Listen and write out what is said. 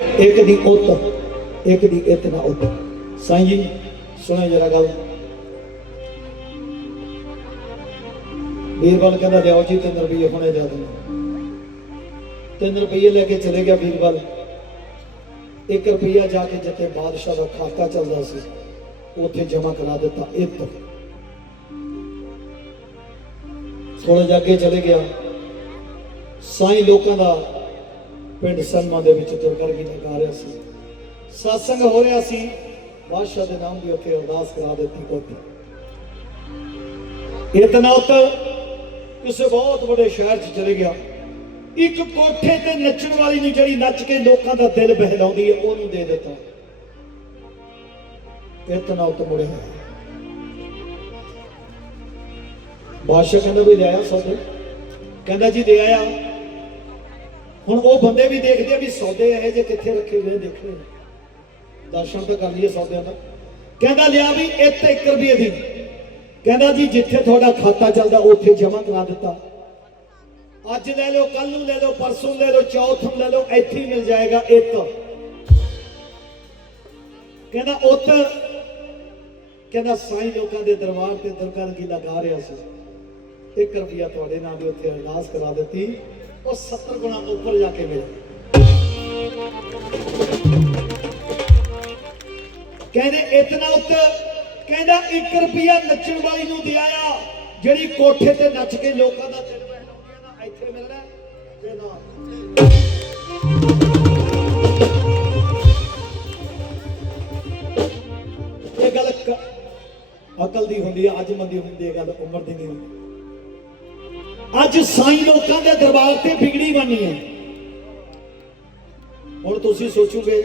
ਇੱਕ ਦੀ ਉੱਤ, ਇੱਕ ਦੀ ਇੱਤ ਨਾ ਸਾਈਂ ਜੀ ਸੁਣੋ ਜਰਾ ਗੱਲ। ਵੀਰਬਲ ਕਹਿੰਦਾ, ਲਿਆਓ ਜੀ, ਤਿੰਨ ਰੁਪਏ ਹੁਣੇ ਜਾ ਦਿੰਦਾ ਤਿੰਨ ਰੁਪਏ ਲੈ ਕੇ ਚਲੇ ਗਿਆ ਵੀਰਬਲ ਇੱਕ ਰੁਪਿਆ ਜਾ ਕੇ ਜਿੱਥੇ ਬਾਦਸ਼ਾਹ ਦਾ ਖਾਤਾ ਚੱਲਦਾ ਸੀ, ਉੱਥੇ ਜਮ੍ਹਾਂ ਕਰਾ ਦਿੱਤਾ, ਇੱਤ। ਥੋੜਾ ਜਾ ਕੇ ਚਲੇ ਗਿਆ। ਸਾਈਂ ਲੋਕਾਂ ਦਾ ਪਿੰਡ ਸਨਮਾ ਦੇ ਵਿੱਚ ਤੁਰ ਕਰ ਗਾ ਰਿਹਾ ਸੀ। satsang ਹੋ ਰਿਹਾ ਸੀ। ਬਾਦਸ਼ਾਹ ਦੇ ਨਾਮ ਦੀ ਉੱਥੇ ਅਰਦਾਸ ਕਰਾ ਦਿੱਤੀ ਕੋਤੀ ਇਤਨਾ ਉਤ ਕਿਸੇ ਬਹੁਤ ਵੱਡੇ ਸ਼ਹਿਰ 'ਚ ਚਲੇ ਗਿਆ। ਇੱਕ ਕੋਠੇ ਤੇ ਨੱਚਣ ਵਾਲੀ ਨੂੰ ਜਿਹੜੀ ਨੱਚ ਕੇ ਲੋਕਾਂ ਦਾ ਦਿਲ ਬਹਿਲਾਉਂਦੀ ਹੈ, ਉਹਨੂੰ ਦੇ ਦਿੱਤਾ। ਇਤਨਾ ਉਤ ਮੁੜਿਆ ਬਾਦਸ਼ਾਹ ਕਹਿੰਦਾ ਵੀ ਲਿਆਇਆ ਸੌਦੇ? ਕਹਿੰਦਾ, ਜੀ, ਦੇ ਆਇਆ। ਹੁਣ ਉਹ ਬੰਦੇ ਵੀ ਦੇਖਦੇ ਆ ਵੀ ਸੌਦੇ ਇਹ ਜੇ ਕਿੱਥੇ ਰੱਖੇ ਹੋਏ ਦੇਖਣੇ ਦਰਸ਼ਨ ਤਾਂ ਕਰ ਲਈਏ ਸੌਦਿਆਂ ਦਾ। ਕਹਿੰਦਾ ਲਿਆ ਵੀ ਇੱਥੇ 1 ਰੁਪਏ ਦੀ। ਕਹਿੰਦਾ ਜੀ, ਜਿੱਥੇ ਤੁਹਾਡਾ ਖਾਤਾ ਚੱਲਦਾ, ਉੱਥੇ ਜਮ੍ਹਾਂ ਕਰਾ ਦਿੱਤਾ। ਅੱਜ ਲੈ ਲਓ ਕੱਲ ਨੂੰ ਲੈ ਲਓ, ਪਰਸੋਂ ਲੈ ਲਓ, ਚੌਥ ਨੂੰ ਲੈ ਲਓ, ਇੱਥੇ ਹੀ ਮਿਲ ਜਾਏਗਾ ਇੱਕ। ਕਹਿੰਦਾ ਉੱਤ, ਕਹਿੰਦਾ ਸਾਈ ਲੋਕਾਂ ਦੇ ਦਰਬਾਰ ਤੇ ਦਰਗਾਹ ਕੀ ਲਗਾ ਰਿਹਾ ਸੀ। 1 ਰੁਪਿਆ ਤੁਹਾਡੇ ਨਾਲ ਵੀ ਉੱਥੇ ਅਰਦਾਸ ਕਰਾ ਦਿੱਤੀ। ਉਹ 70 ਗੁਣਾ ਉੱਪਰ ਜਾ ਕੇ ਮਿਲਿਆ ਕਹਿੰਦੇ, ਇਤਨਾ ਉੱਤ। ਕਹਿੰਦਾ 1 ਰੁਪਿਆ ਨੱਚਣ ਵਾਲੀ ਨੂੰ ਦਿਆਇਆ ਜਿਹੜੀ ਕੋਠੇ ਤੇ ਨੱਚ ਕੇ ਲੋਕਾਂ ਦਾ ਦਿਲ ਬਹਿਲਾਉਂਦੀ ਨਾ, ਇੱਥੇ ਮਿਲਣਾ ਤੇ ਨਾ ਇਹ ਗੱਲ ਅਕਲ ਦੀ ਹੁੰਦੀ ਹੈ ਅੱਜ ਦੀ ਹੁੰਦੀ ਹੈ ਗੱਲ ਉਮਰ ਦੀ ਨਹੀਂ ਹੁੰਦੀ। ਅੱਜ ਸਾਈਂ ਲੋਕਾਂ ਦੇ ਦਰਬਾਰ ਤੇ ਵਿਗੜੀ ਬਣੀ ਹੈ। ਹੁਣ ਤੁਸੀਂ ਸੋਚੋਗੇ